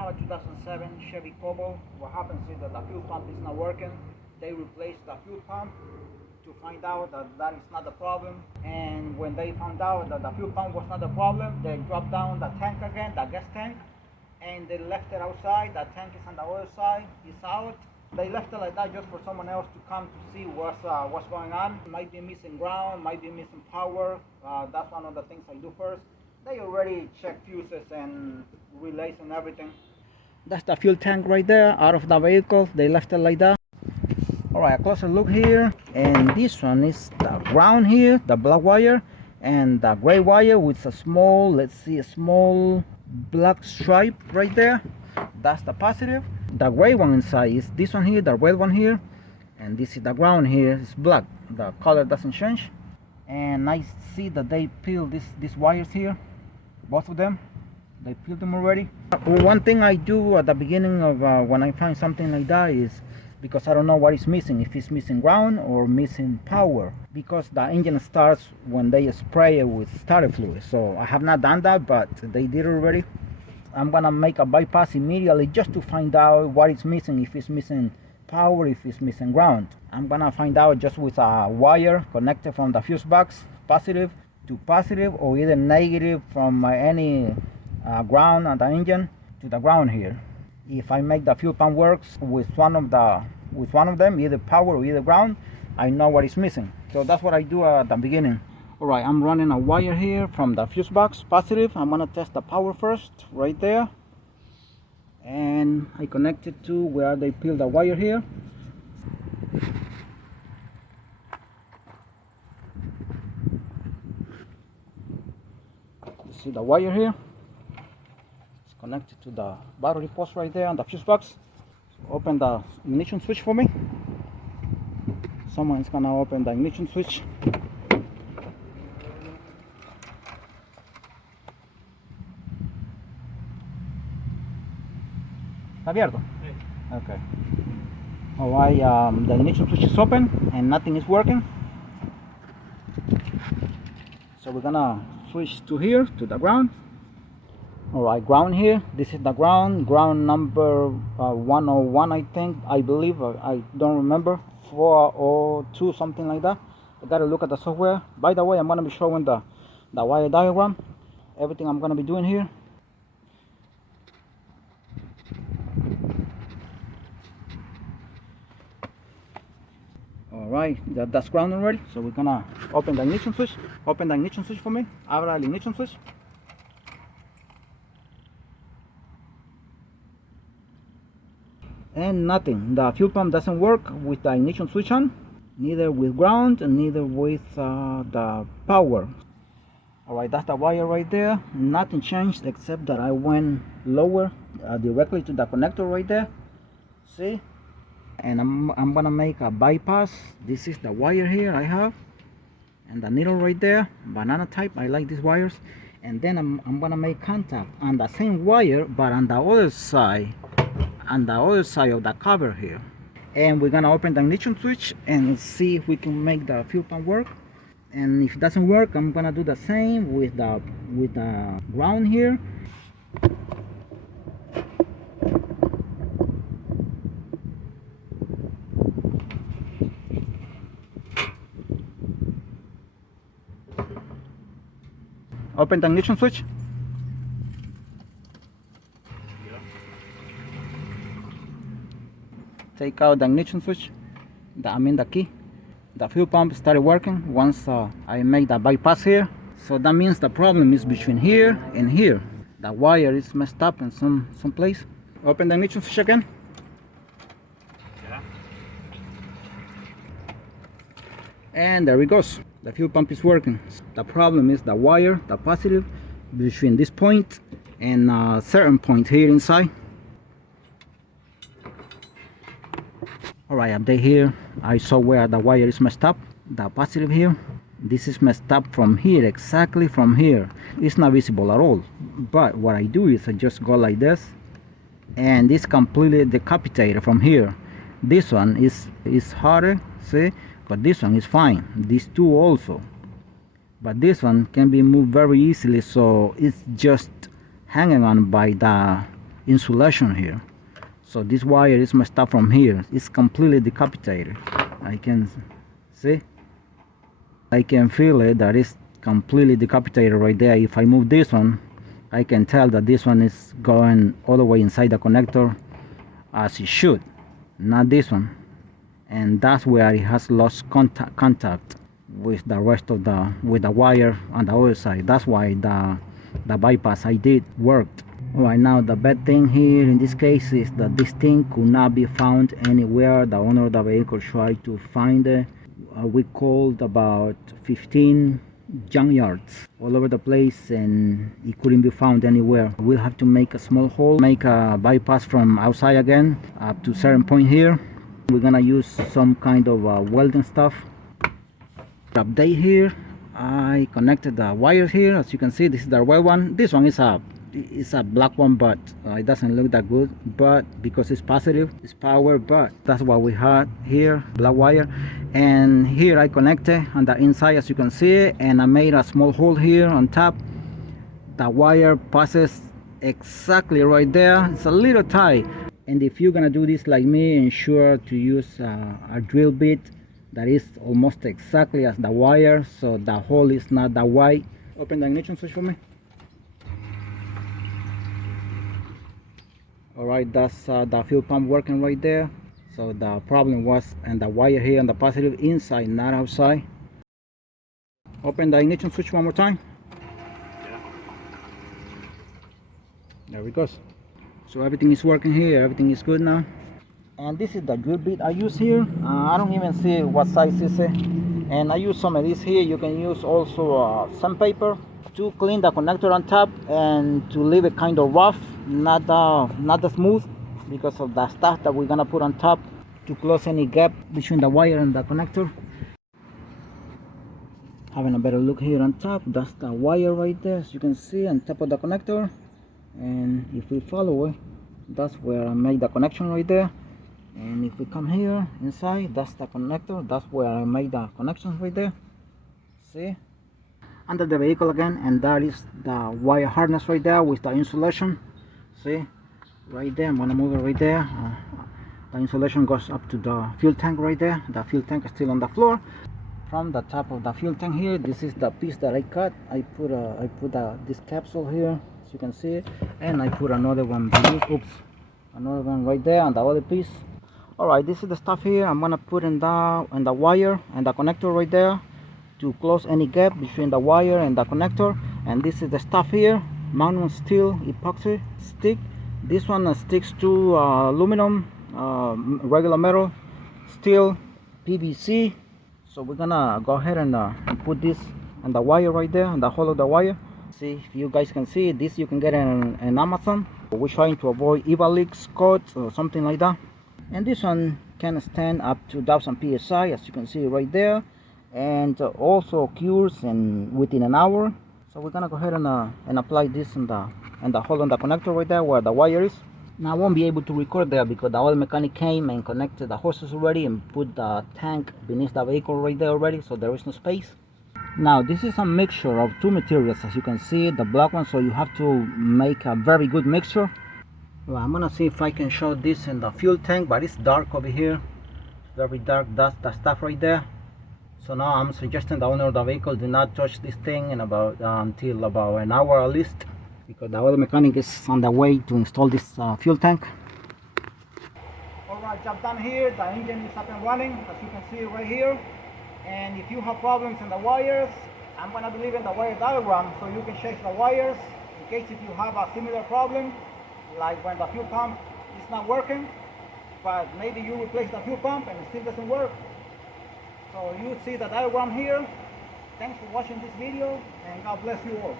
have a 2007 Chevy Cobalt. What happens is that the fuel pump is not working. They replaced the fuel pump to find out that that is not the problem. And when they found out that the fuel pump was not the problem, they dropped down the tank again, the gas tank, and they left it outside. The tank is on the other side, it's out. They left it like that just for someone else to come to see what's going on. Might be missing ground, might be missing power. That's one of the things I do first. They already check fuses and relays and everything. That's the fuel tank right there, out of the vehicle. They left it like that. Alright, a closer look here. And this one is the ground here, the black wire, and the gray wire with a small, let's see, a small black stripe right there. That's the positive. The gray one inside is this one here, the red one here, and this is the ground here. It's black. The color doesn't change. And I see that they peeled these wires here, both of them. They peeled them already. One thing I do at the beginning of when I find something like that is, because I don't know what is missing, if it's missing ground or missing power, because the engine starts when they spray it with starter fluid. So I have not done that, but they did already. I'm gonna make a bypass immediately just to find out what is missing, if it's missing power, if it's missing ground. I'm gonna find out just with a wire connected from the fuse box, positive to positive, or either negative from any ground on the engine to the ground here. If I make the fuel pump works with one of them, either power or either ground, I know what is missing. So that's what I do at the beginning. Alright, I'm running a wire here from the fuse box, positive. I'm gonna test the power first, right there. And I connect it to where they peel the wire here. You see the wire here? It's connected to the battery post right there on the fuse box. So open the ignition switch for me. Someone's gonna open the ignition switch. ¿Está abierto? Sí. Okay. Alright, the ignition switch is open and nothing is working. So we're gonna switch to here, to the ground. Alright, ground here. This is the ground number 101, I think, I believe. I don't remember. 402, something like that. I gotta look at the software. By the way, I'm gonna be showing the wire diagram, everything I'm gonna be doing here. Alright, that's ground already. So we're gonna open the ignition switch. Open the ignition switch for me. Abra el ignition switch. And nothing. The fuel pump doesn't work with the ignition switch on, neither with ground and neither with the power. Alright, that's the wire right there. Nothing changed except that I went lower directly to the connector right there. See? And I'm gonna make a bypass. This is the wire here I have, and the needle right there, banana type. I like these wires. And then I'm gonna make contact on the same wire, but on the other side of the cover here. And we're gonna open the ignition switch and see if we can make the fuel pump work. And if it doesn't work, I'm gonna do the same with the ground here. Open the ignition switch. Take out the ignition switch. The key. The fuel pump started working once I made the bypass here. So that means the problem is between here and here. The wire is messed up in some place. Open the ignition switch again. And there it goes. The fuel pump is working. The problem is the wire, the positive, between this point and a certain point here inside. Alright, update here. I saw where the wire is messed up. The positive here. This is messed up from here, exactly from here. It's not visible at all. But what I do is I just go like this, and this completely decapitated from here. This one is harder, see? But this one is fine. These two also. But this one can be moved very easily, so it's just hanging on by the insulation here. So this wire is messed up from here. It's completely decapitated. I can see, I can feel it, that is completely decapitated right there. If I move this one, I can tell that this one is going all the way inside the connector as it should, not this one. And that's where it has lost contact with the rest of the wire on the other side. That's why the bypass I did worked. Right now, the bad thing here in this case is that this thing could not be found anywhere. The owner of the vehicle tried to find it. We called about 15 junkyards all over the place, and it couldn't be found anywhere. We'll have to make a small hole, make a bypass from outside again up to a certain point here. We're gonna use some kind of welding stuff. Update here, I connected the wires here. As you can see, this is the red one. This one is a black one, but it doesn't look that good, but because it's positive, it's power. But that's what we had here, black wire. And here I connected on the inside, as you can see, and I made a small hole here on top. The wire passes exactly right there. It's a little tight, and if you're gonna do this like me, ensure to use a drill bit that is almost exactly as the wire, so the hole is not that wide. Open the ignition switch for me. Alright, that's the fuel pump working right there. So the problem was in the wire here on the positive inside, not outside. Open the ignition switch one more time. Yeah. There we go. So everything is working here, everything is good now. And this is the drill bit I use here. I don't even see what size is it. And I use some of this here. You can use also sandpaper to clean the connector on top and to leave it kind of rough, not that smooth, because of the stuff that we're gonna put on top to close any gap between the wire and the connector. Having a better look here on top, that's the wire right there, as you can see, on top of the connector. And if we follow it, that's where I made the connection right there. And if we come here inside, that's the connector, that's where I made the connection right there. See, under the vehicle again, and that is the wire harness right there with the insulation. See, right there, I'm gonna move it right there. The insulation goes up to the fuel tank right there. The fuel tank is still on the floor. From the top of the fuel tank here, this is the piece that I cut. I put this capsule here, as you can see, and I put another one beneath. Oops, another one right there on the other piece. Alright, this is the stuff here I'm gonna put in the wire and the connector right there to close any gap between the wire and the connector. And this is the stuff here, magnum steel epoxy stick. This one sticks to aluminum, regular metal, steel, PVC. So we're gonna go ahead and put this on the wire right there, on the hole of the wire. See if you guys can see this. You can get it in Amazon. We're trying to avoid EVA leaks, cuts, or something like that. And this one can stand up to 1000 psi, as you can see right there, and also cures within an hour. So we're gonna go ahead and apply this in the hole on the connector right there where the wire is. Now I won't be able to record there because the oil mechanic came and connected the hoses already and put the tank beneath the vehicle right there already, so there is no space. Now this is a mixture of two materials, as you can see, the black one, so you have to make a very good mixture. Well, I'm gonna see if I can show this in the fuel tank, but it's dark over here. It's very dark. That's the stuff right there. So now I'm suggesting the owner of the vehicle do not touch this thing in until about an hour at least, because the oil mechanic is on the way to install this fuel tank. Alright, job done here. The engine is up and running, as you can see right here. And if you have problems in the wires, I'm gonna be leaving the wire diagram so you can check the wires in case if you have a similar problem, like when the fuel pump is not working, but maybe you replace the fuel pump and it still doesn't work. So you see the diagram here. Thanks for watching this video, and God bless you all.